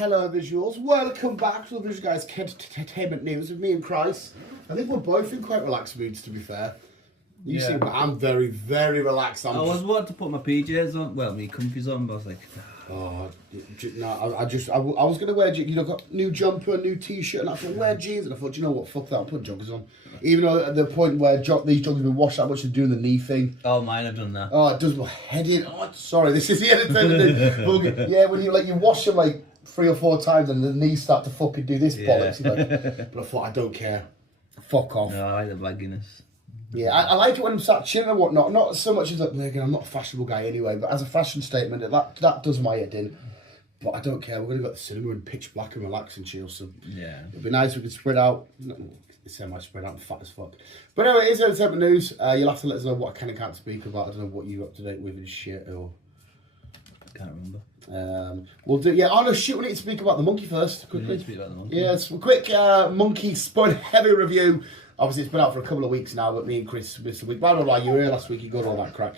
hello visuals. Welcome back to the Visual Guys Entertainment News with me and Chris. I think we're both in quite relaxed moods, to be fair. You seem, I'm very, very relaxed. I was wanting to put my PJs on, well, my comfies on, but I was like, oh, no, I was going to wear, got new jumper, new t-shirt, and I thought, wear jeans, and I thought, you know what, fuck that, I'll put joggers on. Even though at the point where these joggers have been washed that much, they're doing the knee thing. oh, mine have done that. Oh, it does my head in. Oh, sorry, this is the entertainment. Yeah, when you wash them 3 or 4 times and the knees start to fucking do this bollocks. But I thought, I don't care. Fuck off. No, I like the bagginess. Yeah, I like it when I'm sat chilling and whatnot. Not so much as again, I'm not a fashionable guy anyway, but as a fashion statement, that does my head in. But I don't care. We're going to go to the cinema and pitch black and relax and chill. So yeah, it'd be nice if we could spread out. Semi-spread out and fat as fuck. But anyway, it is entertainment news. You'll have to let us know what I can and can't speak about. I don't know what you're up to date with and shit. Or can't remember. We'll do. Yeah, oh no, shit. We need to speak about the monkey first. Quickly. We need to speak about the monkey. Yeah, it's a quick monkey spoiler-heavy review. Obviously, it's been out for a couple of weeks now, but me and Chris missed a week. Blah, blah, blah. You were here last week, you got all that crack.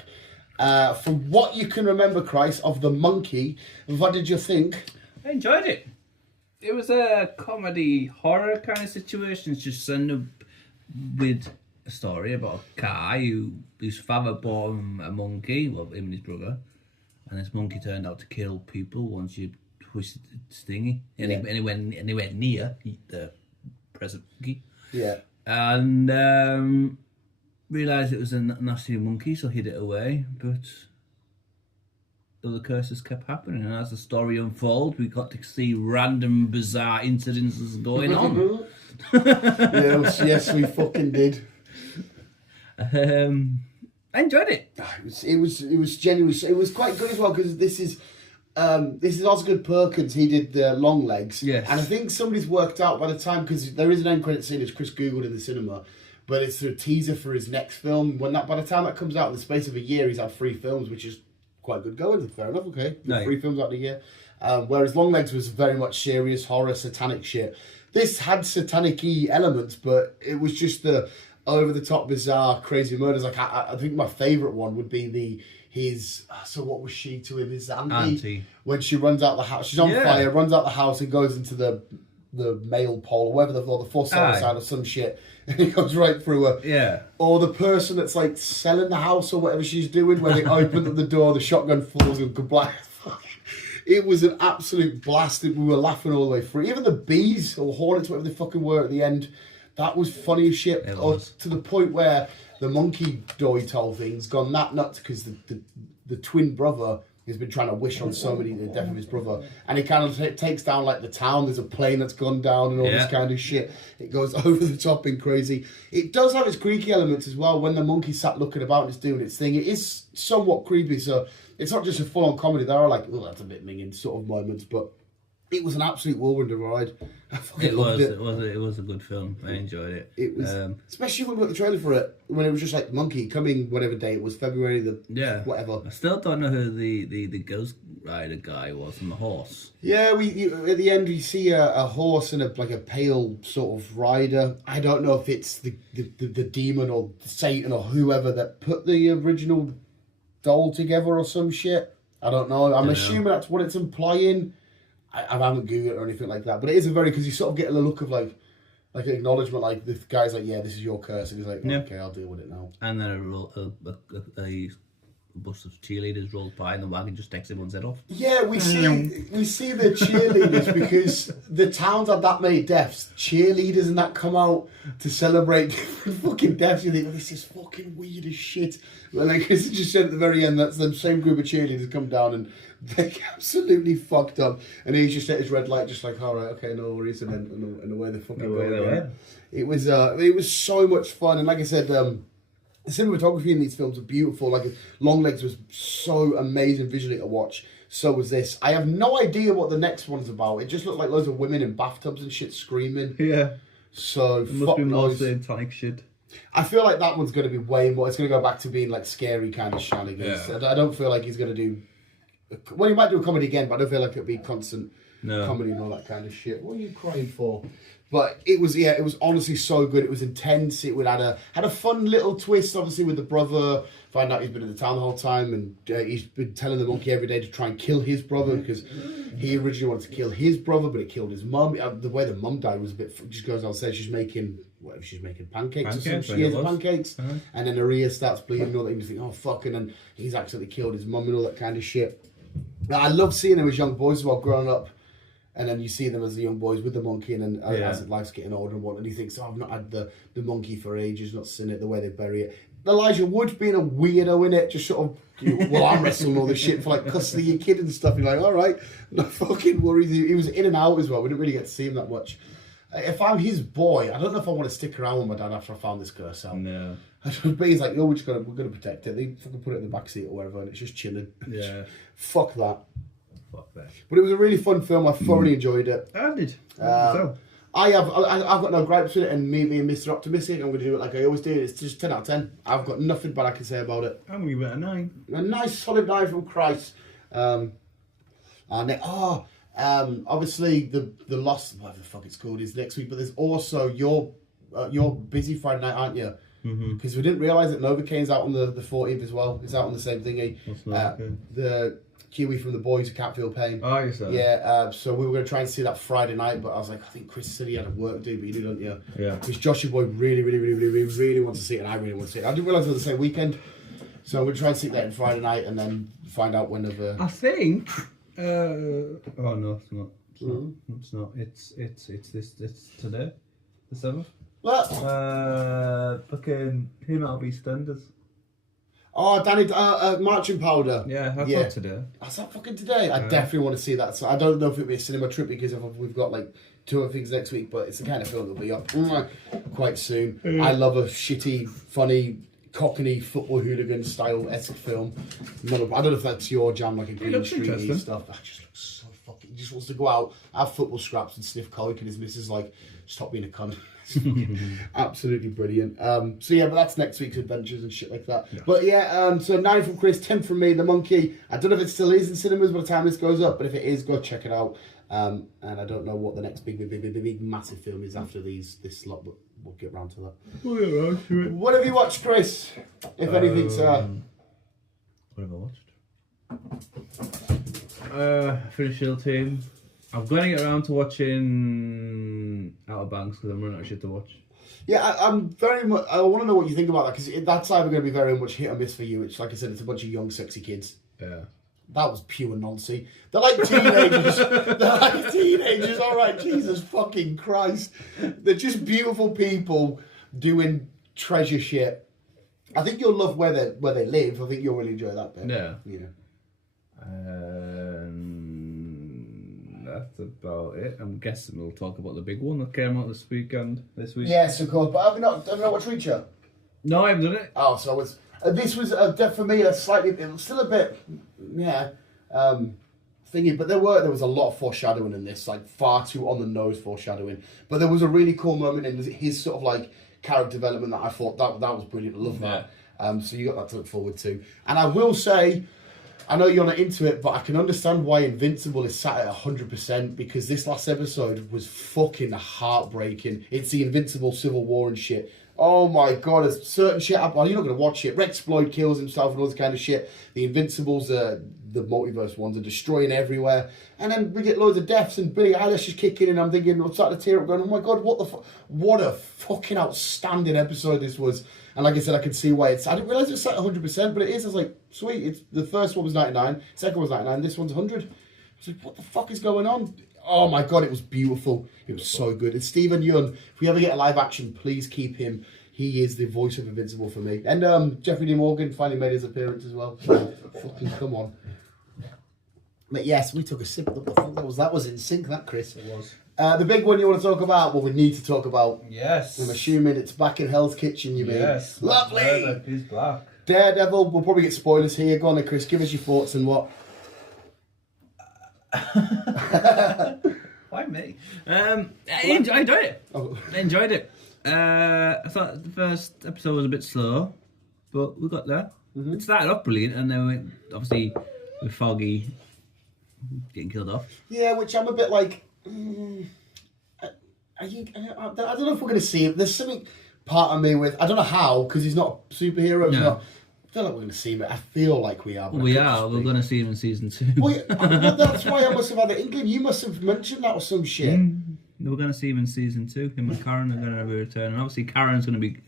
From what you can remember, Chris, of the monkey, what did you think? I enjoyed it. It was a comedy horror kind of situation. It's just ended up with a story about a guy whose father bought him a monkey, well, him and his brother, and this monkey turned out to kill people once you twisted its thingy. And he went near the present monkey. Yeah. And realised it was a nasty monkey, so hid it away. But other curses kept happening, and as the story unfolded, we got to see random, bizarre incidences going on. yes, we fucking did. I enjoyed it. It was genuinely. It was quite good as well because this is Osgood Perkins. He did the Long Legs. Yes. And I think somebody's worked out by the time, because there is an end credit scene as Chris googled in the cinema, but it's a teaser for his next film. By the time that comes out, in the space of a year, he's had 3 films, which is quite good going. Fair enough. Okay, no. 3 films out of a year. Whereas Long Legs was very much serious horror, satanic shit. This had satanic-y elements, but it was just the over-the-top, bizarre, crazy murders. Like I think my favourite one would be so what was she to him? His auntie. When she runs out the house, she's on fire, runs out the house and goes into the mail pole or whatever, or the for sale sign or some shit, and he goes right through her. Yeah. Or the person that's like selling the house or whatever she's doing, where they open up the door, the shotgun falls and go black. It was an absolute blast. We were laughing all the way through. Even the bees or hornets, whatever they fucking were at the end, that was funny as shit. Or to the point where the monkey doy toll thing's gone that nuts because the twin brother has been trying to wish on somebody the death of his brother, and he kind of takes down the town. There's a plane that's gone down and all this kind of shit. It goes over the top and crazy. It does have its creaky elements as well. When the monkey sat looking about and it's doing its thing, it is somewhat creepy. So it's not just a full-on comedy. There are that's a bit minging sort of moments, but it was an absolute whirlwind of a ride. I fucking loved it. It was a good film. I enjoyed it. It was, especially when we got the trailer for it, when it was just like Monkey coming whatever day it was, February whatever. I still don't know who the ghost rider guy was on the horse. Yeah, at the end we see a horse and a pale sort of rider. I don't know if it's the demon or Satan or whoever that put the original doll together or some shit. I don't know. I'm assuming that's what it's implying. I haven't Googled it or anything like that, but it is because you sort of get a look of like an acknowledgement, like the guy's like, yeah, this is your curse, and he's like, okay, I'll deal with it now. And then a bus of cheerleaders rolls by and the wagon just takes everyone's head off. Yeah, we see the cheerleaders because the town's had that many deaths. Cheerleaders and that come out to celebrate different fucking deaths. You think, this is fucking weird as shit. But like Chris just said at the very end, that's the same group of cheerleaders come down and they absolutely fucked up. And he's just at his red light, just like, all right, okay, no worries, and then and away they fucking go again. It was so much fun, and like I said, the cinematography in these films are beautiful. Like Long Legs was so amazing visually to watch. So was this. I have no idea what the next one's about. It just looked like loads of women in bathtubs and shit screaming. Yeah. So it must be more satanic shit. I feel like that one's going to be way more. It's going to go back to being like scary kind of shenanigans. Yeah. I don't feel like he's going to do. Well, he might do a comedy again, but I don't feel like it'll be constant comedy and all that kind of shit. What are you crying for? But it was honestly so good. It was intense. It had a fun little twist, obviously, with the brother Find out he's been in the town the whole time, and he's been telling the monkey every day to try and kill his brother because he originally wanted to kill his brother, but it killed his mum. The way the mum died was a bit. Just goes on, says she's making pancakes or something. She has pancakes, and then her ear starts bleeding. And all that, and you think, oh fuck, and then he's accidentally killed his mum and all that kind of shit. I love seeing them as young boys as well, growing up. And then you see them as the young boys with the monkey, and then as life's getting older and what, and he thinks, oh, I've not had the monkey for ages, not seen it, the way they bury it. Elijah Wood being a weirdo in it, just sort of, well, I'm wrestling all this shit for like custody of your kid and stuff. You're like, all right, no fucking worries. He was in and out as well. We didn't really get to see him that much. If I'm his boy, I don't know if I want to stick around with my dad after I found this curse out. No. But he's like, we're gonna protect it. They fucking put it in the backseat or whatever, and it's just chilling. Yeah. Fuck that. Fuck that. But it was a really fun film. I thoroughly enjoyed it. I did. I've got no gripes with it, and me being Mr. Optimistic, I'm going to do it like I always do. It's just 10 out of 10. I've got nothing bad I can say about it. I'm going to give it a 9. A nice solid 9 from Christ. Obviously the Lost, whatever the fuck it's called, is next week. But there's also you're busy Friday night, aren't you? Because we didn't realise that Novocaine's out on the 14th as well. It's out on the same thingy. What's Novocaine? The Kiwi from The Boys Who Can't Feel Pain. Oh, you said. Yeah, so we were going to try and see that Friday night, but I was like, I think Chris said he had a work do, but you didn't, yeah. Yeah. Because Joshua Boy really wants to see it, and I really want to see it. I didn't realise it was the same weekend, so we'll try and see that on Friday night, and then find out whenever. I think. Oh no, it's not. It's not. It's today, the 7th. What? Fucking him out of EastEnders. Oh, Danny, Marching Powder. Yeah, that's not today. That's not fucking today. I definitely want to see that. So I don't know if it'll be a cinema trip because we've got like 2 other things next week, but it's the kind of film that'll be up quite soon. I love a shitty, funny, cockney football hooligan style esque film. I don't know if that's your jam, like a green streety stuff. That just looks so fucking. He just wants to go out, have football scraps, and sniff coke, and his missus like, stop being a cunt. Absolutely brilliant. So yeah, but that's next week's adventures and shit like that. Yeah. But yeah, so 9 from Chris, 10 from me. The Monkey. I don't know if it still is in cinemas by the time this goes up, but if it is, go check it out. And I don't know what the next big massive film is after this lot, but we'll get round to that. We'll get round to it. What have you watched, Chris? If anything, sir. What have I watched? Finished Shield Team. I'm going to get around to watching Outer Banks because I'm running out of shit to watch. Yeah, I'm very much. I want to know what you think about that because that's either going to be very much hit or miss for you. It's like I said, it's a bunch of young, sexy kids. Yeah. That was pure nonsense. They're like teenagers. All right, Jesus fucking Christ. They're just beautiful people doing treasure shit. I think you'll love where they live. I think you'll really enjoy that bit. Yeah. Yeah. That's about it. I'm guessing we'll talk about the big one that came out this week. Yes, of course. But have you not watched Reacher? No, I haven't done it. Oh, so it's this was for me a slightly. It was still a bit, thingy. But there was a lot of foreshadowing in this, like far too on the nose foreshadowing. But there was a really cool moment in his sort of like character development that I thought that was brilliant. I love that. So you got that to look forward to. And I will say, I know you're not into it, but I can understand why Invincible is sat at 100% because this last episode was fucking heartbreaking. It's the Invincible Civil War and shit. Oh my god, there's certain shit happening. You're not going to watch it. Rex Floyd kills himself and all this kind of shit. The Invincibles, the multiverse ones, are destroying everywhere. And then we get loads of deaths and Billie Eilish is kicking in. I'm thinking, I'm starting to tear up going, oh my god, what a fucking outstanding episode this was. And like I said, I could see why I didn't realise it was set 100%, but it is. I was like, sweet. The first one was 99, second one was 99, this one's 100. I was like, what the fuck is going on? Oh my god, it was beautiful. It was so good. And Stephen Yeun, if we ever get a live action, please keep him. He is the voice of Invincible for me. And Jeffrey D. Morgan finally made his appearance as well. So, fucking come on. But yes, we took a sip. What the fuck that was in sync, that, Chris. It was. The big one you want to talk about, well, we need to talk about. Yes. I'm assuming it's back in Hell's Kitchen, you mean? Yes. Lovely. He's black. Daredevil, we'll probably get spoilers here. Go on then, Chris, give us your thoughts and what. Why me? I enjoyed it. Oh. I enjoyed it. I thought the first episode was a bit slow, but we got there. Mm-hmm. It started off brilliant, and then went, obviously with Foggy getting killed off. Yeah, which I'm a bit like. I don't know if we're going to see it. There's something part of me with, I don't know how, because he's not a superhero. No. feel like we're going to see him. I feel like we are. But We are. We're going to see him in season 2. Well, that's why I must have had the inkling. You must have mentioned that or some shit. We're going to see him in season 2. Him and Karen are going to have a return. And obviously Karen's going to be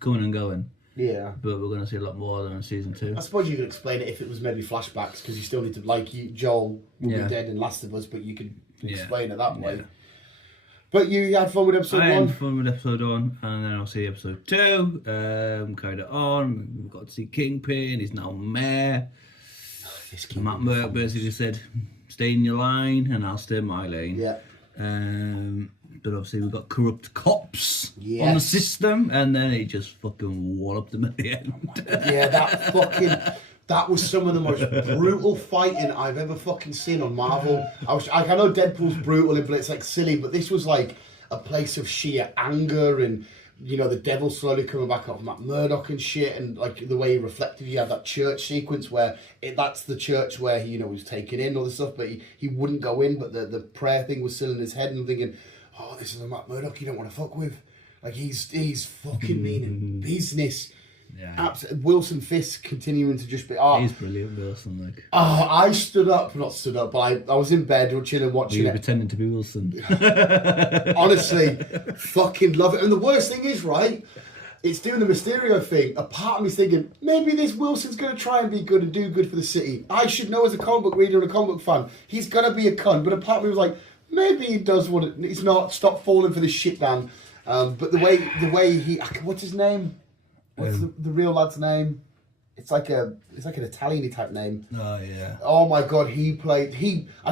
coming and going. Yeah. But we're going to see a lot more than in season 2. I suppose you could explain it if it was maybe flashbacks, because you still need to, like, Joel will be dead in Last of Us, but you could explain it that way. But you had fun with episode 1? I had fun with episode 1, and then I'll see episode 2. Carried it on. We've got to see Kingpin. He's now mayor. Matt Murdock basically said, stay in your line, and I'll stay in my lane. Yeah. But obviously we've got corrupt cops on the system, and then he just fucking walloped them at the end. Yeah, that was some of the most brutal fighting I've ever fucking seen on Marvel. I know Deadpool's brutal and it's like silly, but this was like a place of sheer anger and, you know, the devil slowly coming back off Matt Murdock and shit, and like the way he reflected. You had that church sequence where that's the church where he, you know, was taken in, all this stuff, but he wouldn't go in, but the prayer thing was still in his head, and I'm thinking, oh, this is a Matt Murdock you don't want to fuck with. Like, he's fucking meaning business. Yeah. Wilson Fisk continuing to just be... He's brilliant, Wilson. Like. I not stood up, but I was in bed chilling watching You it. pretending to be Wilson. Honestly, fucking love it. And the worst thing is, right, it's doing the Mysterio thing. A part of me's thinking, maybe this Wilson's going to try and be good and do good for the city. I should know as a comic book reader and a comic book fan, he's going to be a cunt. But a part of me was like, maybe he does what he's not. Stop falling for this shit, Dan. But the way he... What's his name? What's the real lad's name? It's like an Italian type name. Oh yeah. Oh my god, I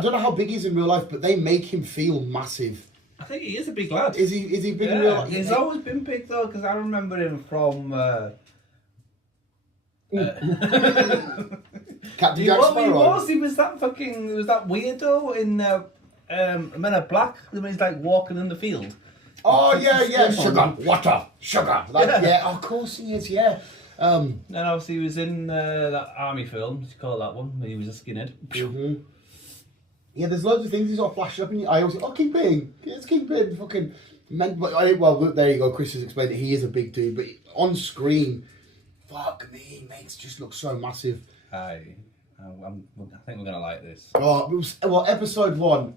don't know how big he is in real life, but they make him feel massive. I think he is a big lad. Is he big in real life? He's always been big though, because I remember him from Captain Jack Sparrow. He was that weirdo in Men of Black when he's like walking in the field. Oh yeah, sugar, water, sugar. Yeah, of course he is. Yeah. And obviously he was in that army film. You call it that one? When he was a skinhead. Mm-hmm. Yeah, there's loads of things he's all flashing up, and I always say, "Oh, Kingpin, it's Kingpin." Fucking. Well, there you go. Chris has explained it. He is a big dude, but on screen, fuck me, makes just look so massive. I think we're gonna like this. Well, episode 1.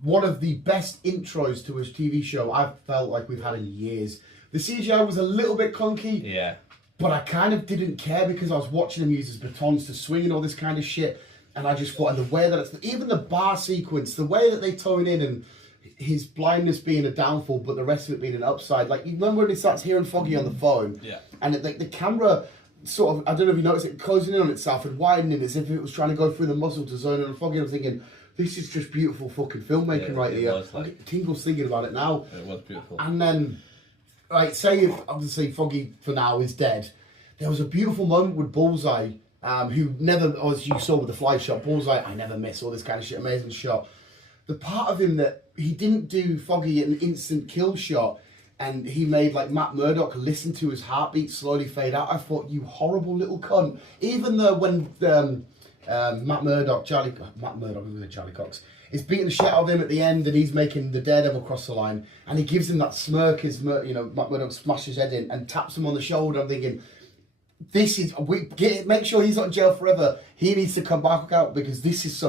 One of the best intros to a TV show I've felt like we've had in years. The CGI was a little bit clunky, yeah, but I kind of didn't care because I was watching him use his batons to swing and all this kind of shit, and I just thought, and the way that even the bar sequence, the way that they tone in and his blindness being a downfall, but the rest of it being an upside. Like, you remember when he starts hearing Foggy on the phone, and the camera sort of, I don't know if you noticed it, closing in on itself and widening as if it was trying to go through the muscle to zone in on Foggy. I was thinking, this is just beautiful fucking filmmaking right here. I get tingles thinking about it now. It was beautiful. And then, right, say if obviously Foggy for now is dead, there was a beautiful moment with Bullseye, who never, as you saw with the fly shot, Bullseye, I never miss, all this kind of shit, amazing shot. The part of him that he didn't do Foggy an instant kill shot, and he made like Matt Murdock listen to his heartbeat slowly fade out. I thought, you horrible little cunt. Even though when Matt Murdock, Charlie Cox, is beating the shit out of him at the end, and he's making the Daredevil cross the line, and he gives him that smirk as Matt Murdock smashes his head in and taps him on the shoulder. I'm thinking, make sure he's not in jail forever. He needs to come back out, because this is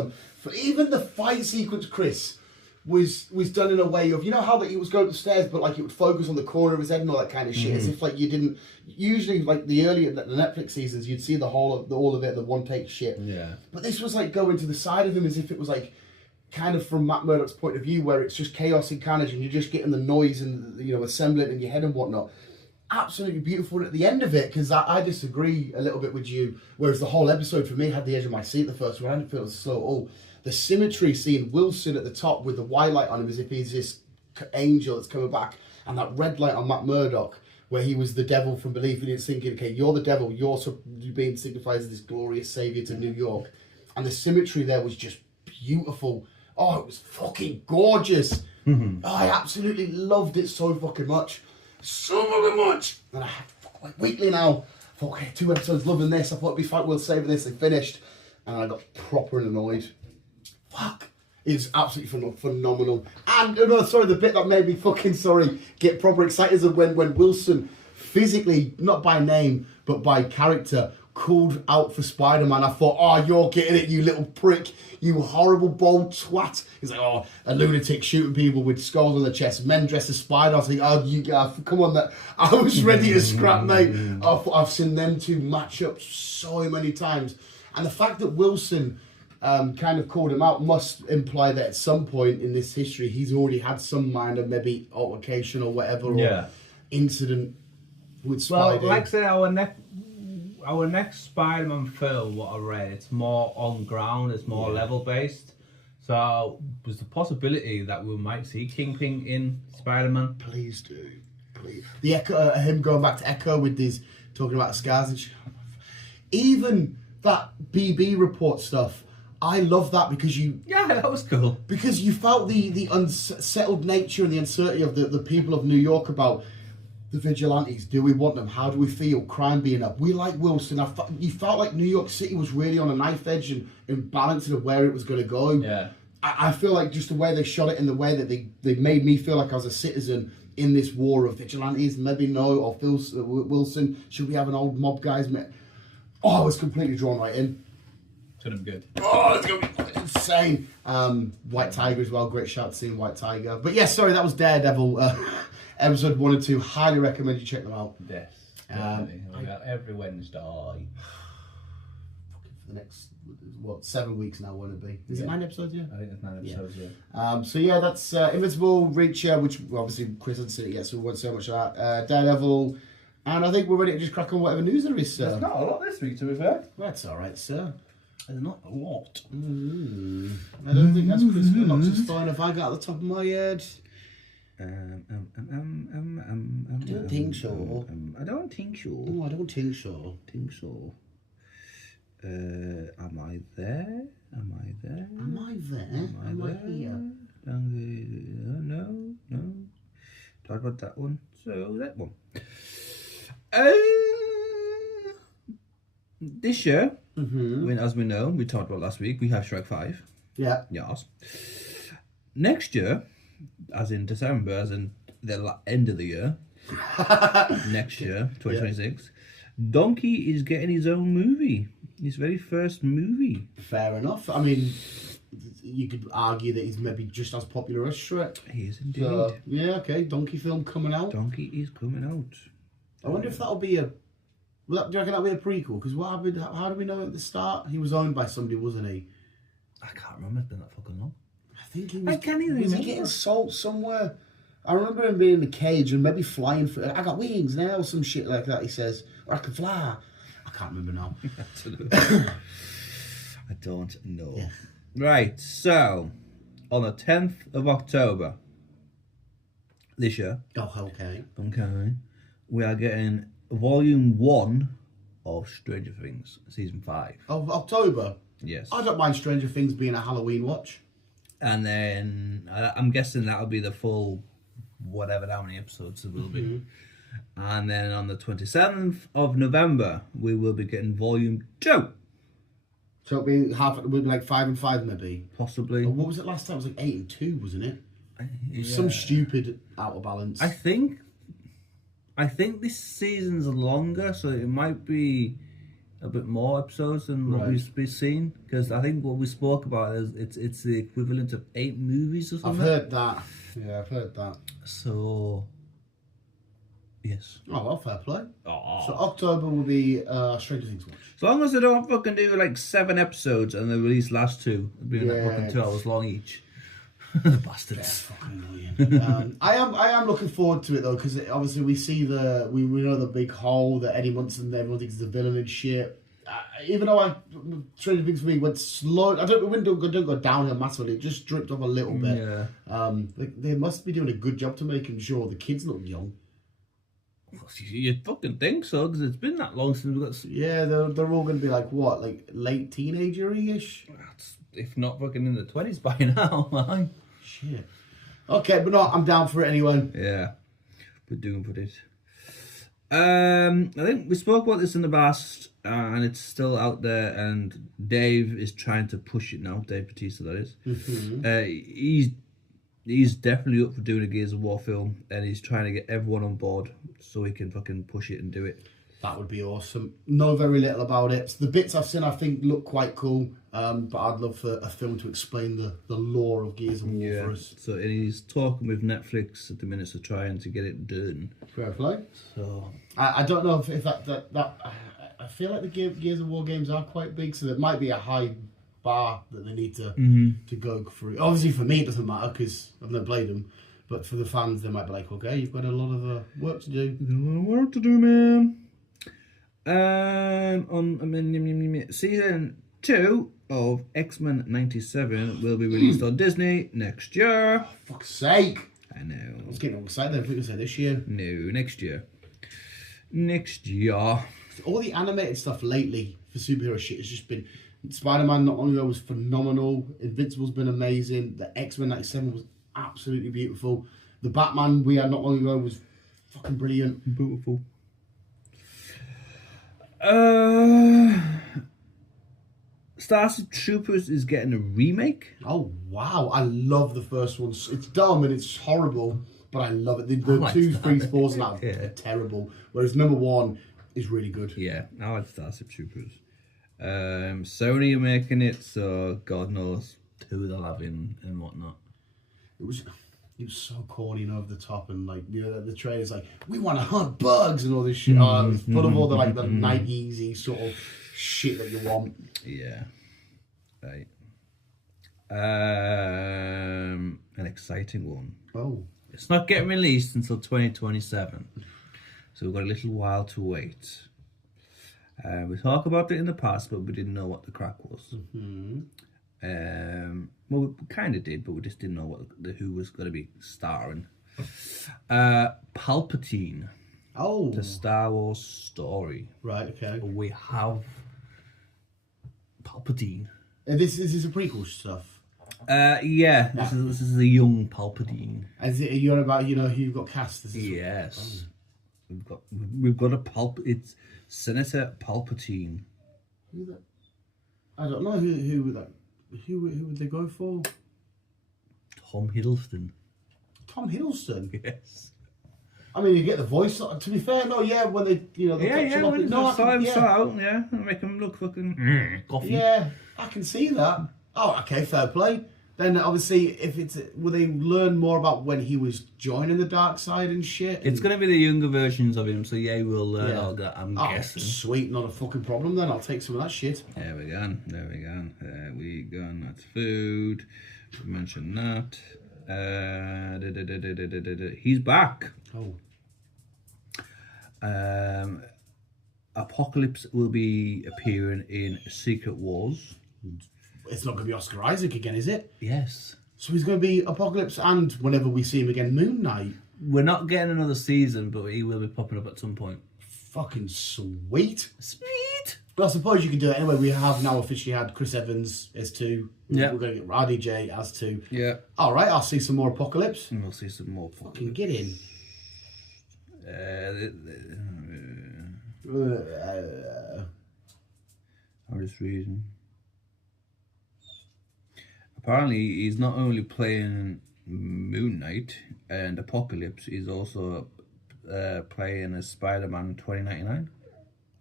even the fight sequence, Chris, was done in a way of, you know how that he was going upstairs, but like it would focus on the corner of his head and all that kind of shit, as if like you didn't. Usually, like the Netflix seasons, you'd see all of it, the one take shit. Yeah. But this was like going to the side of him as if it was like kind of from Matt Murdock's point of view, where it's just chaos and carnage, and you're just getting the noise and assembling it in your head and whatnot. Absolutely beautiful. And at the end of it, because I disagree a little bit with you, whereas the whole episode for me had the edge of my seat the first one. I didn't feel it was slow at all. The symmetry, seeing Wilson at the top with the white light on him as if he's this angel that's coming back, and that red light on Matt Murdock, where he was the devil from Belief, and he's thinking, okay, you're the devil, you're being signified as this glorious saviour to New York. And the symmetry there was just beautiful. Oh, it was fucking gorgeous. Oh, I absolutely loved it so fucking much. So fucking much. And I had like weekly now. I thought, okay, 2 episodes, loving this. I thought it'd be fine, we'll save this. They finished. And I got proper annoyed. Fuck. It was absolutely phenomenal. And the bit that made me get proper excited is when Wilson physically, not by name, but by character, called out for Spider-Man, I thought, oh, you're getting it, you little prick, you horrible bold twat. He's like, oh, a lunatic shooting people with skulls on their chest, men dressed as spiders. I was like, oh, you come on, that. I was ready to scrap, mate. I've seen them two match up so many times. And the fact that Wilson kind of called him out must imply that at some point in this history, he's already had some minor, maybe altercation or whatever, or incident with Spidey. Well, like I say, our next Spider-Man film, what I read, it's more on ground, it's more level based. So there's the possibility that we might see Kingpin in Spider-Man. Please do, please. The Echo, him going back to Echo with these talking about scars and shit. Even that BB report stuff, I love that because that was cool. Because you felt the unsettled nature and the uncertainty of the people of New York about the vigilantes. Do we want them? How do we feel? Crime being up. We like Wilson. You felt like New York City was really on a knife edge and balancing of where it was going to go. Yeah. I feel like just the way they shot it and the way that they made me feel like I was a citizen in this war of vigilantes. Maybe or Wilson. Should we have an old mob guys? Oh, I was completely drawn right in. It's going to be good. Oh, it's going to be insane. White Tiger as well. Great shout to seeing White Tiger. But yes, sorry, that was Daredevil. Episode 1 and 2, highly recommend you check them out. Yes, definitely. Every Wednesday. For the next 7 weeks now, won't it be? Is it 9 episodes? Yeah, I think it's 9 episodes. So yeah, that's Invincible, Reacher, which obviously Chris hasn't seen it yet, so we won't say much of that. Daredevil, and I think we're ready to just crack on whatever news there is, sir. There's not a lot this week, to be fair. That's all right, sir. There's not a lot. I don't think that's Chris Knox's fine if I got at the top of my head. I don't think so. I don't think so. No, I don't think so. Am I there? Am I there? Am I here? No. Talk about that one. So that one. This year, as we know, we talked about last week, we have Shrek 5. Yeah. Yes. Next year, as in December, as in the end of the year, next year, 2026, Donkey is getting his own movie. His very first movie. Fair enough. I mean, you could argue that he's maybe just as popular as Shrek. He is indeed. Yeah, okay. Donkey film coming out. Donkey is coming out. I wonder if that'll be a... do you reckon that'll be a prequel? Because what happened? How do we know at the start? He was owned by somebody, wasn't he? I can't remember. It's been that fucking long. I think he was... I can't even remember. Was he getting sold somewhere? I remember him being in the cage and maybe flying for... I got wings now, some shit like that, he says. Or I can fly. I can't remember now. I don't know. Yeah. Right, so, on the 10th of October this year... Oh, okay. Okay. We are getting Volume 1 of Stranger Things, Season 5. Of October? Yes. I don't mind Stranger Things being a Halloween watch. And then, I'm guessing that'll be the full, whatever, how many episodes it will be. And then on the 27th of November, we will be getting Volume 2. So it'll be like 5 and 5 maybe? Possibly. Or what was it last time? It was like 8 and 2, wasn't it? It was some stupid out of balance. I think this season's longer, so it might be a bit more episodes than what we've seen. Because I think what we spoke about is it's the equivalent of 8 movies or something. I've heard that. Yeah, I've heard that. So, yes. Oh, well, fair play. Oh. So October will be Stranger Things watch. As long as they don't fucking do like 7 episodes and they release last 2, being like fucking 2 hours long each. The bastards. That's fucking annoying. I am looking forward to it though, because obviously we see we know the big hole that Eddie Munson, everyone thinks is the villain and shit. Even though Stranger Things for me went slow, it didn't go downhill massively. It just dripped off a little bit. Yeah. They must be doing a good job to making sure the kids look young. You'd fucking think so, because it's been that long since we got... Yeah, they're all going to be like, what, like late teenager-ish? If not fucking in the 20s by now, man. Shit. Okay, but no, I'm down for it anyway. Yeah, we're doing for it. I think we spoke about this in the past, and it's still out there, and Dave is trying to push it now, Dave Bautista that is. He's definitely up for doing a Gears of War film, and he's trying to get everyone on board so he can fucking push it and do it. That would be awesome. Know very little about it. The bits I've seen, I think, look quite cool. But I'd love for a film to explain the lore of Gears of War for us. So and he's talking with Netflix at the minute, so trying to get it done. Fair play. So I don't know if that I feel like the Gears of War games are quite big, so there might be a high bar that they need to go through. Obviously, for me, it doesn't matter because I've never played them. But for the fans, they might be like, okay, you've got a lot of work to do. Work to do, man. On season 2 of X-Men '97 will be released on Disney next year. Oh, fuck's sake! I know. I was getting all excited. I think it said this year. No, next year. Next year. All the animated stuff lately for superhero shit has just been. Spider-Man not long ago was phenomenal. Invincible's been amazing. The X-Men '97 was absolutely beautiful. The Batman we had not long ago was fucking brilliant. Beautiful. Starship Troopers is getting a remake. Oh wow! I love the first one. It's dumb and it's horrible, but I love it. The like 2, that. 3, 4s and that are terrible. Whereas number 1 is really good. Yeah, I like Starship Troopers. Sony are making it, so God knows who they'll have in and whatnot. It was so corny and over the top, and like the trailer's like, we want to hunt bugs and all this shit. Oh, it's full of all the like the 90s sort of shit that you want. Yeah. Right. An exciting one. Oh. It's not getting released until 2027, so we've got a little while to wait. We talked about it in the past, but we didn't know what the crack was. Well, we kind of did, but we just didn't know who was going to be starring. Palpatine. Oh. The Star Wars story. Right. Okay. We have Palpatine. This is a prequel stuff. Yeah. This is a young Palpatine. Is it you're about who you've got cast? Yes. We've got it's Senator Palpatine. Who that? I don't know who would they go for? Tom Hiddleston. Tom Hiddleston. Yes. I mean, you get the voice. To be fair, no, yeah, when they make him look fucking coffee. Yeah, I can see that. Oh, okay, fair play. Then obviously, if will they learn more about when he was joining the dark side and shit? It's going to be the younger versions of him, so yeah, we'll learn all that, I'm guessing. Sweet, not a fucking problem then. I'll take some of that shit. There we go. That's food. We mentioned that. He's back. Oh. Apocalypse will be appearing in Secret Wars. It's not going to be Oscar Isaac again, is it? Yes. So he's going to be Apocalypse and whenever we see him again, Moon Knight. We're not getting another season, but he will be popping up at some point. Fucking sweet. Sweet. But I suppose you can do it anyway. We have now officially had Chris Evans as 2. Yeah. We're going to get RDJ as 2. Yeah. All right, I'll see some more Apocalypse. And we'll see some more. Fucking get in. I'm just reading. Apparently, he's not only playing Moon Knight and Apocalypse, he's also playing as Spider-Man 2099.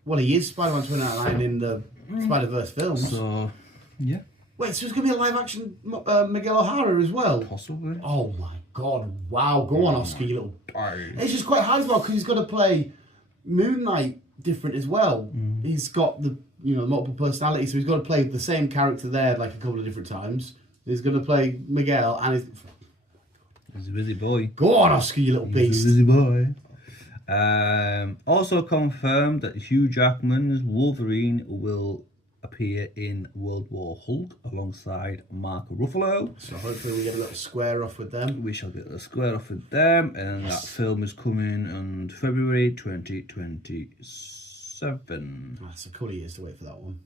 Well, he is Spider-Man 2099 in the Spider-Verse films. So, yeah. Wait, so it's going to be a live-action Miguel O'Hara as well? Possibly. Oh, my God. Wow. Go on, Oscar, you little... It's just quite hard as well, because he's got to play Moon Knight different as well. He's got the, multiple personalities, so he's got to play the same character there, like, a couple of different times. He's going to play Miguel, and he's a busy boy. Go on, Oscar, you little beast. He's a busy boy. Also confirmed that Hugh Jackman's Wolverine will appear in World War Hulk alongside Mark Ruffalo. So hopefully we get a little square off with them. We shall get a square off with them, and that film is coming on February 2027. That's a couple of years to wait for that one.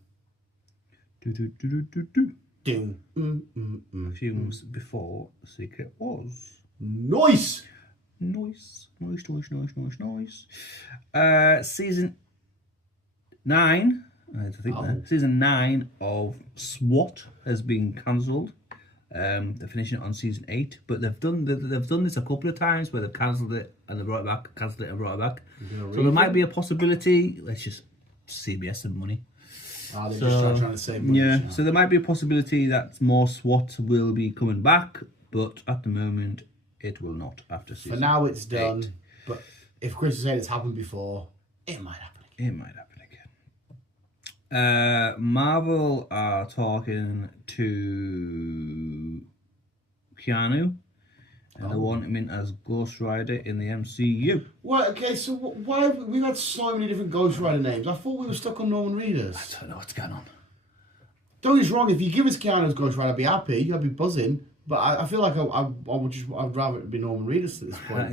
A few months before Secret Wars. Nice! Nice. Season 9, I had to think there. Season 9 of SWAT has been cancelled. They're finishing it on season 8, but they've done this a couple of times where they've cancelled it and they brought it back, cancelled it and brought it back. So there might be a possibility. Let's just CBS some money. They're just trying to save money. Yeah, so there might be a possibility that more SWAT will be coming back, but at the moment it will not after season. For now, it's done. 8. But if Chris is saying it's happened before, it might happen again. It might happen again. Marvel are talking to Keanu, and they want him in as Ghost Rider in the MCU. Well, okay, so why we've had so many different Ghost Rider names? I thought we were stuck on Norman Reedus. I don't know what's going on. Don't get us wrong. If you give us Keanu as Ghost Rider, I'd be happy. I'd be buzzing. But I feel like I'd rather it be Norman Reedus at this point.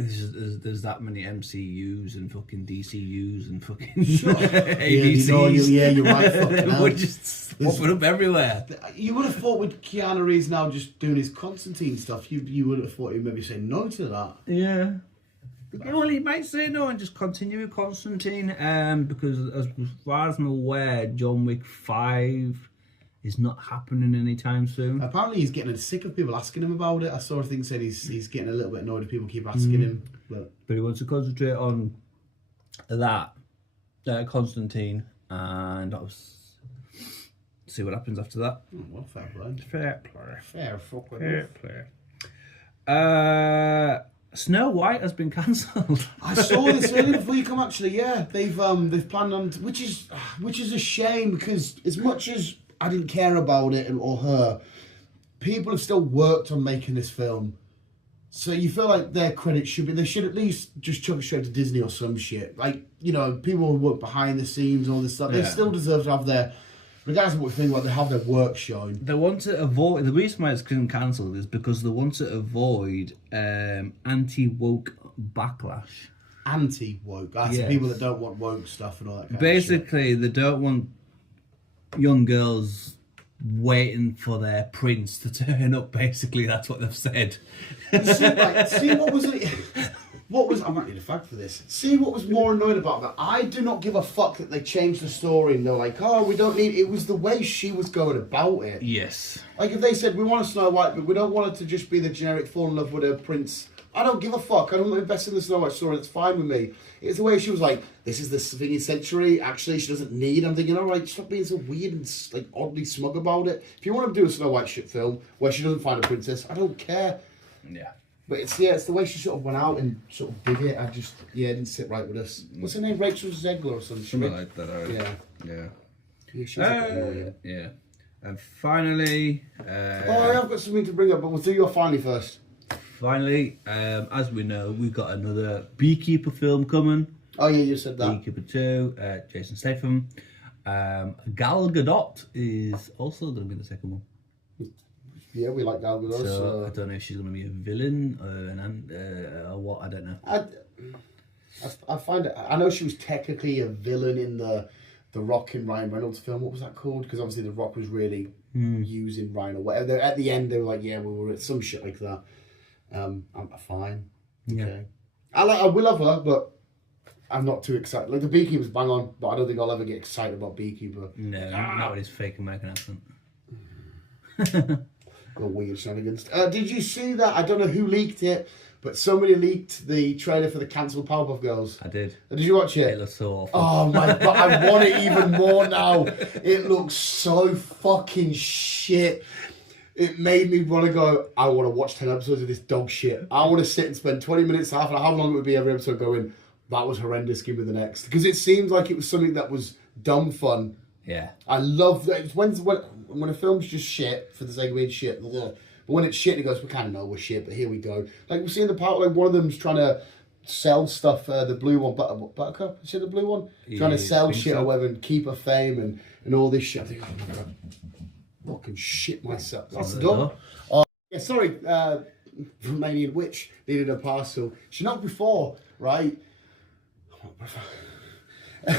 There's that many MCUs and fucking DCUs and fucking ABCs. You're right. Fucking we're just popping up everywhere. You would have thought with Keanu Reeves now just doing his Constantine stuff, you would have thought he'd maybe say no to that. Yeah. Well, he might say no and just continue with Constantine, because as far as I'm aware, John Wick 5 is not happening anytime soon. Apparently he's getting sick of people asking him about it. I saw a thing said he's getting a little bit annoyed if people keep asking him. But he wants to concentrate on that, Constantine, and see what happens after that. Oh, well, fair play. Fair play. Fair play. Snow White has been cancelled. I saw this earlier before you come. Actually, yeah, they've planned on, which is a shame because as much as I didn't care about it or her, people have still worked on making this film. So you feel like their credit they should at least just chuck it straight to Disney or some shit. Like, people who work behind the scenes, all this stuff, they still deserve to have their, regardless of what you think about, they have their work shown. They want to avoid, the reason why it's been cancelled is because they want to avoid anti-woke backlash. Anti-woke? That's the people that don't want woke stuff and all that kind Basically, of shit. They don't want young girls waiting for their prince to turn up. Basically, that's what they've said. See what was it? I might need a fact for this. See what was more annoying about that? I do not give a fuck that they changed the story and they're like, oh, we don't need... It was the way she was going about it. Yes. Like if they said, we want a Snow White, but we don't want it to just be the generic fall in love with her prince. I don't give a fuck. I don't invest in the Snow White story. That's fine with me. It's the way she was like, this is the 20th century. Actually, she doesn't need... I'm thinking, all right, stop being so weird and like oddly smug about it. If you want to do a Snow White shit film where she doesn't find a princess, I don't care. Yeah. But it's the way she sort of went out and sort of did it. It didn't sit right with us. What's her name? Rachel Zegler or something? Something like that. Yeah, she was yeah. And finally... I have got something to bring up, but we'll do your finally first. Finally, as we know, we've got another Beekeeper film coming. Oh yeah, you said that. Beekeeper 2, Jason Statham. Gal Gadot is also going to be the second one. Yeah, we like Gal Gadot. So I don't know if she's going to be a villain or what. I don't know. I find it. I know she was technically a villain in the Rock and Ryan Reynolds film. What was that called? Because obviously the Rock was really using Ryan or whatever. At the end, they were like, "Yeah, we were at some shit like that." I'm fine. Okay. Yeah. I will love her, but I'm not too excited. Like the Beekeeper's bang on, but I don't think I'll ever get excited about Beekeeper. No, not with his fake American accent. Got weird shenanigans. Did you see that? I don't know who leaked it, but somebody leaked the trailer for the cancelled Powerpuff Girls. I did. Did you watch it? It looks so awful. Oh my god, I want it even more now. It looks so fucking shit. It made me want to go, I want to watch 10 episodes of this dog shit. I want to sit and spend 20 minutes, half an hour, how long it would be every episode going, that was horrendous, give me the next. Because it seemed like it was something that was dumb fun. Yeah. I love that. It's when a film's just shit for the sake of being shit. But when it's shit, it goes, we kind of know we're shit, but here we go. Like we've seen the part, like one of them's trying to sell stuff, the blue one, Buttercup, is it the blue one? Yeah, trying to sell shit or whatever and keep her fame and all this shit. I think, oh my god, fucking shit myself. That's the door. Oh, yeah, sorry, Romanian witch needed a parcel. She knocked before, right?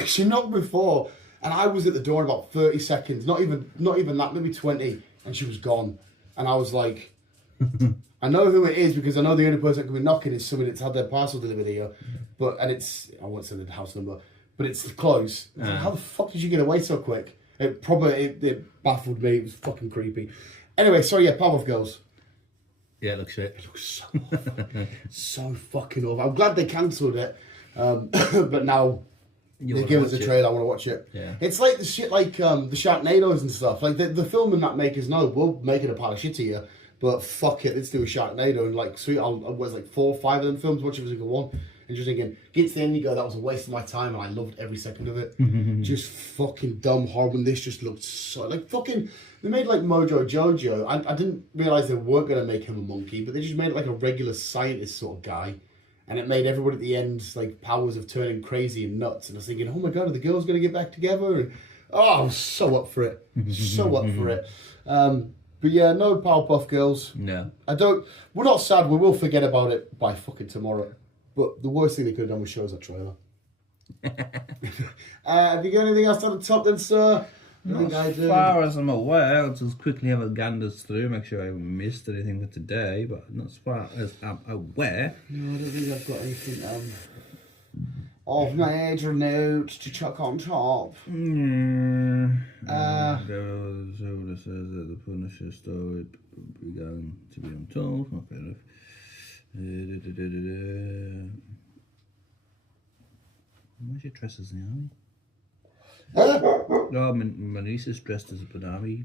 She knocked before. And I was at the door in about 30 seconds, not even that, maybe 20, and she was gone. And I was like, I know who it is because I know the only person that can be knocking is somebody that's had their parcel delivered here. I won't say the house number, but it's close. Like, how the fuck did you get away so quick? It baffled me. It was fucking creepy. Anyway, so yeah, Powerpuff Girls. Yeah, it looks shit. It looks so awful. So fucking awful. I'm glad they cancelled it, but now You they wanna give us watch a it? trailer. I want to watch it. Yeah. It's like the shit, like the Sharknadoes and stuff. Like the film and that makers know we'll make it a pile of shit here, but fuck it, let's do a Sharknado and like sweet. I was like 4 or 5 of them films, watch every single one, and just thinking, get to the end, you go, that was a waste of my time, and I loved every second of it. Just fucking dumb, horrible. And this just looked so like fucking. They made like Mojo Jojo. I didn't realize they weren't gonna make him a monkey, but they just made it like a regular scientist sort of guy. And it made everyone at the end like powers of turning crazy and nuts. And I was thinking, oh my god, are the girls going to get back together? And I was so up for it, so up for it. But yeah, no Powerpuff Girls. No. We're not sad. We will forget about it by fucking tomorrow. But the worst thing they could have done was show us that trailer. Have you got anything else on the top then, sir? As far as I'm aware, I'll just quickly have a gander through, make sure I haven't missed anything for today, but not as far as I'm aware. No, I don't think I've got anything of major notes to chuck on top. Soda says that the Punisher story began to be untold. Not fair enough. Why she dressed as the army? No, my niece is dressed as a banana.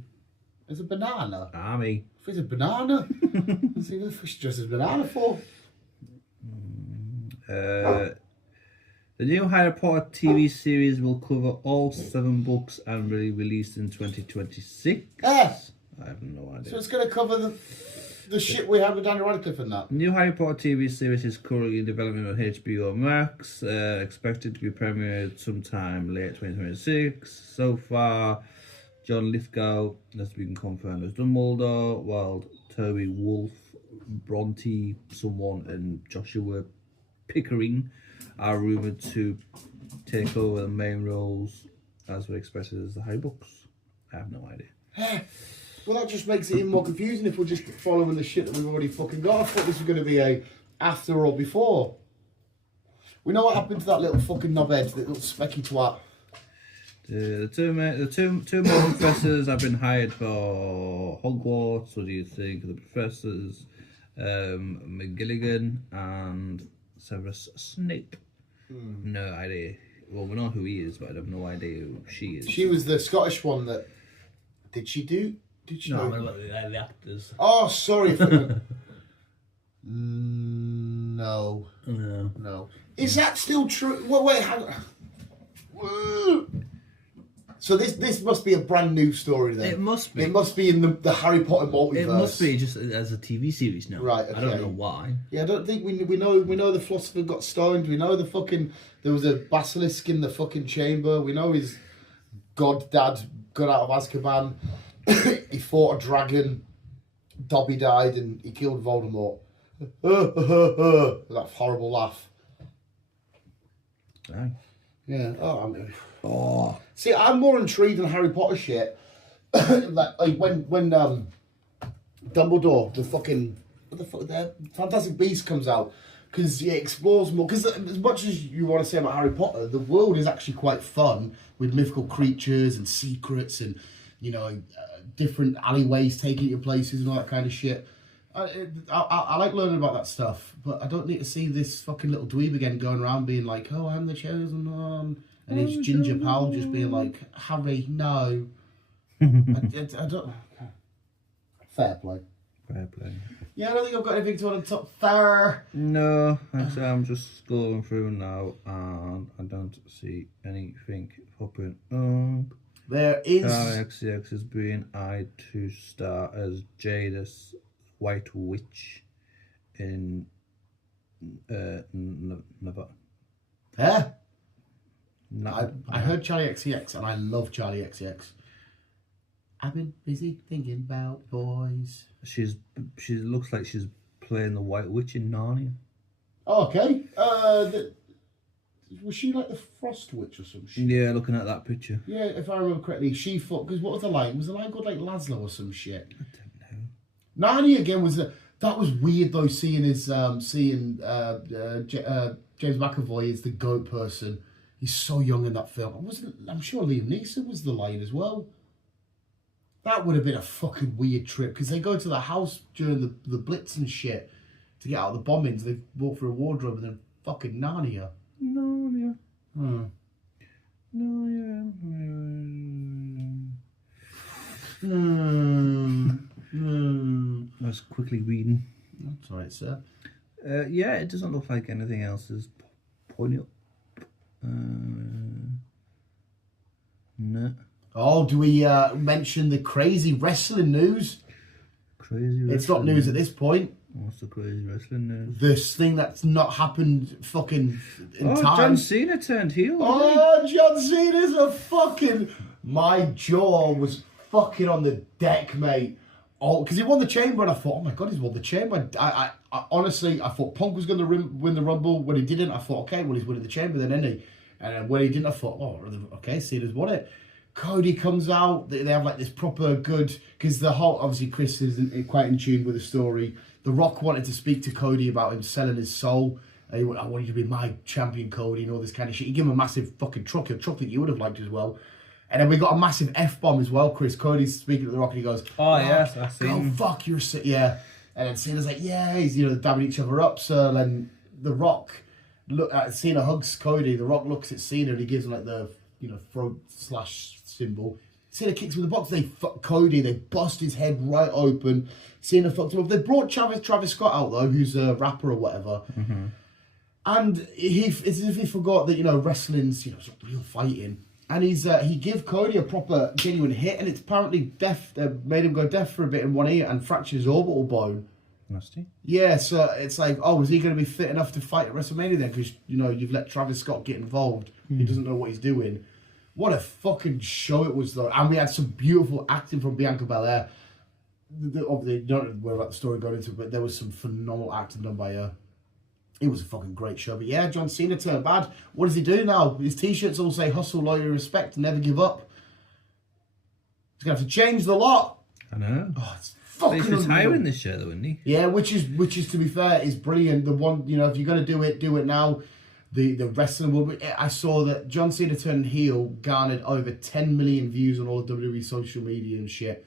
As a banana? Army. If it's a banana? Let's see what the fish dressed as a banana for. The new Harry Potter TV series will cover all 7 books and will be released in 2026. Ah, I have no idea. so it's going to cover the shit we had with Daniel Radcliffe and that. New Harry Potter TV series is currently in development on HBO Max, expected to be premiered sometime late 2026. So far, John Lithgow has been confirmed as Dumbledore, while Toby Wolfe, Bronte, someone, and Joshua Pickering are rumoured to take over the main roles as were expected as the Harry books. I have no idea. Well, that just makes it even more confusing if we're just following the shit that we've already fucking got. I thought this was going to be a after or before. We know what happened to that little fucking knobhead, that little specky twat. The two more professors have been hired for Hogwarts. What do you think of the professors? McGilligan and Severus Snape. No idea. Well, we know who he is, but I have no idea who she is. She was the Scottish one that... Did she do? Did she No, do? I'm about the actors. Oh, sorry. No. No. No. Is that still true? Well, wait, hang on. So this must be a brand new story then. It must be. It must be in the Harry Potter multiverse. It must be just as a TV series now. Right, I don't okay. know why. Yeah, I don't think we know the philosopher got stoned. We know there was a basilisk in the fucking chamber. We know his god dad got out of Azkaban. He fought a dragon. Dobby died and he killed Voldemort. That horrible laugh. Aye. Yeah. See, I'm more intrigued than Harry Potter shit. like when Dumbledore, the Fantastic Beast comes out, because it explores more. Because as much as you want to say about Harry Potter, the world is actually quite fun with mythical creatures and secrets and different alleyways taking you places and all that kind of shit. I like learning about that stuff, but I don't need to see this fucking little dweeb again going around being like, "Oh, I'm the chosen one," and his ginger pal just being like, "Harry, no." I don't. Fair play. Fair play. Yeah, I don't think I've got anything to on the top. Fair. No, actually, I'm just scrolling through now and I don't see anything popping up. There is. XCX is being eyed to star as Jadis White Witch in Nevada. Yeah. I heard Charlie XCX and I love Charlie XCX. I've been busy thinking about boys. She looks like she's playing the White Witch in Narnia. Oh, okay. Was she like the Frost Witch or some shit? Yeah, looking at that picture. Yeah, if I remember correctly, she fought. Because what was the line? Was the line called like Laszlo or some shit? I don't know. Narnia again was that was weird though. Seeing James McAvoy as the goat person. He's so young in that film. I'm sure Liam Neeson was the lion as well. That would have been a fucking weird trip because they go to the house during the Blitz and shit to get out of the bombings. They walk through a wardrobe and then fucking Narnia. Narnia. Hmm. Narnia. I was quickly reading. That's right, sir. Yeah, it doesn't look like anything else is pointing up. No. Oh, do we mention the crazy wrestling news? Crazy wrestling. It's not news at this point. What's the crazy wrestling news? This thing that's not happened fucking in time. John Cena turned heel. Oh, John Cena's a fucking... My jaw was fucking on the deck, mate. Oh, because he won the Chamber, and I thought, oh my God, he's won the Chamber. I honestly, I thought Punk was going to win the Rumble. When he didn't, I thought, okay, well, he's winning the Chamber then, isn't he? And when he didn't, I thought, oh, okay, Cena's won it. Cody comes out. They have like this proper good... Because the whole... Obviously, Chris isn't quite in tune with the story. The Rock wanted to speak to Cody about him selling his soul. He went, I want you to be my champion, Cody, and all this kind of shit. He gave him a massive fucking truck, a truck that you would have liked as well. And then we got a massive F-bomb as well, Chris. Cody's speaking to The Rock and he goes, oh, yes, I've seen. Go fuck your... Yeah. And then Cena's like, yeah, he's, dabbing each other up. So then The Rock... Cena hugs Cody. The Rock looks at Cena and he gives him like the throat slash symbol. Cena kicks him in the box. They fuck Cody. They bust his head right open. Cena fucked him up. They brought Travis Scott out though, who's a rapper or whatever. Mm-hmm. And it's as if he forgot that wrestling's real fighting. And he give Cody a proper genuine hit, and it's apparently deaf. Made him go deaf for a bit in one ear and fractured his orbital bone. Nasty. Yeah, so it's like, oh, is he going to be fit enough to fight at WrestleMania then? Because, you've let Travis Scott get involved. He doesn't know what he's doing. What a fucking show it was, though. And we had some beautiful acting from Bianca Belair. Obviously, don't know where about the story got into, but there was some phenomenal acting done by her. It was a fucking great show. But yeah, John Cena turned bad. What does he do now? His t-shirts all say hustle, loyalty, respect, never give up. He's going to have to change the lot. I know. Oh, it's He's retiring this year, though, isn't he? Yeah, which is to be fair, is brilliant. The one, if you're going to do it now. The wrestling world. I saw that John Cena turning heel garnered over 10 million views on all of WWE social media and shit.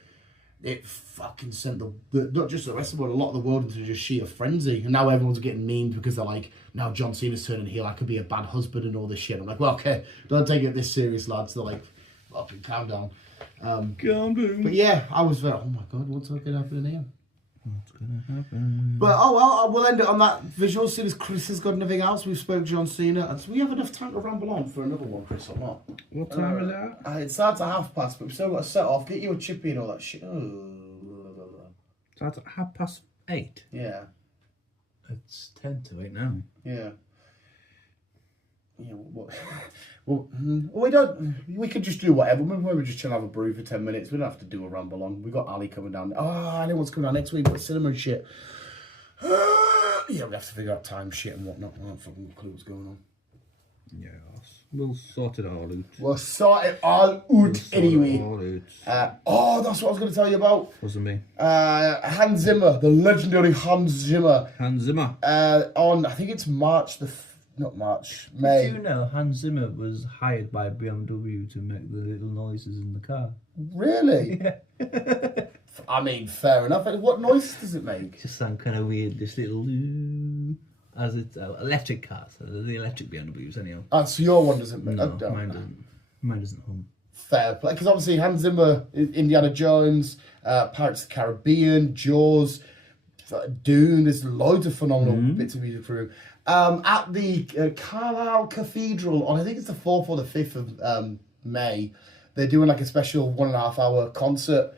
It fucking sent the not just the wrestling world, a lot of the world into just sheer frenzy. And now everyone's getting memed because they're like, now John Cena's turning heel, I could be a bad husband and all this shit. I'm like, well, okay, don't take it this serious, lads. They're like, fucking calm down. Calm down. But yeah, I was very, oh my God, what's going to happen here? What's going to happen? But oh well, we'll end it on that visual. See if Chris has got anything else. We've spoke John Cena. And so we have enough time to ramble on for another one, Chris, or not? What time is that? It starts at 1:30, but we've still got to set off. Get you a chippy and all that shit. Starts at 8:30. Yeah. It's 10 to 8 now. Yeah. Yeah. Well, we don't. We could just do whatever. Maybe just chill, have a brew for 10 minutes. We don't have to do a ramble on. We got Ali coming down. Oh, anyone's coming down next week. What cinema and shit. Yeah, we have to figure out time shit and whatnot. I don't fucking clue what's going on. Yes. We'll sort it all out. We'll sort it all out anyway. That's what I was going to tell you about. Wasn't me. Hans Zimmer, the legendary Hans Zimmer. Hans Zimmer. On, I think it's May. Did you know Hans Zimmer was hired by BMW to make the little noises in the car? Really? Yeah. I mean, fair enough. What noise does it make? Just sound kind of weird, this little as it's electric cars, the electric BMWs anyhow. So your one doesn't make? No, mine doesn't hum. Fair play, because obviously Hans Zimmer, Indiana Jones, Pirates of the Caribbean, Jaws, Dune. There's loads of phenomenal bits of music for him. At the Carlisle Cathedral on, I think it's the 4th or the 5th of May, they're doing like a special 1.5 hour concert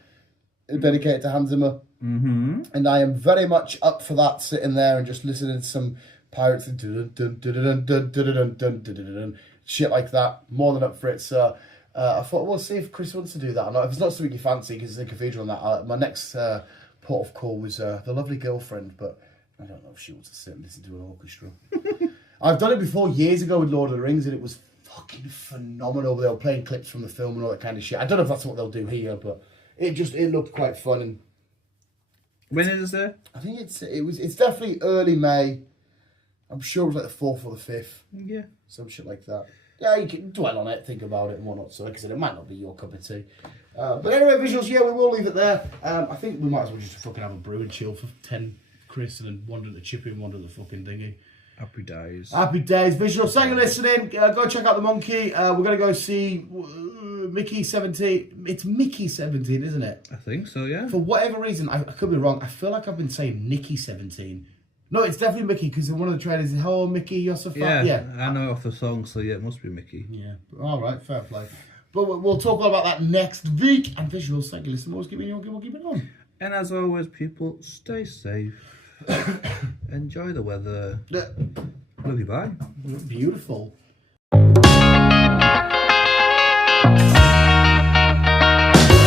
dedicated to Hans Zimmer. Mm-hmm. And I am very much up for that, sitting there and just listening to some Pirates and shit like that. More than up for it. So I thought, we'll see if Chris wants to do that or not. If it's not something you fancy, because it's a cathedral and that. My next port of call was the lovely girlfriend, but I don't know if she wants to sit and listen to an orchestra. I've done it before years ago with Lord of the Rings, and it was fucking phenomenal. They were playing clips from the film and all that kind of shit. I don't know if that's what they'll do here, but it looked quite fun. And when is it? I think it's definitely early May. I'm sure it was like the 4th or the 5th. Yeah. Some shit like that. Yeah, you can dwell on it, think about it and whatnot. So like I said, it might not be your cup of tea. But anyway, visuals, yeah, we will leave it there. I think we might as well just fucking have a brew and chill for 10 Chris and then one to the chipping, one to the fucking dinghy. Happy days. Happy days. Visuals, thank you for listening. Go check out The Monkey. We're going to go see Mickey 17. It's Mickey 17, isn't it? I think so, yeah. For whatever reason, I could be wrong. I feel like I've been saying Nicky 17. No, it's definitely Mickey because in one of the trailers is, "Hello, Mickey, you're so fun." Yeah, I know off the song, so yeah, it must be Mickey. Yeah. All right, fair play. But we'll talk all about that next week. And visuals, thank you, listen. Always keep it on. And as always, people, stay safe. Enjoy the weather. Love you, bye. Beautiful.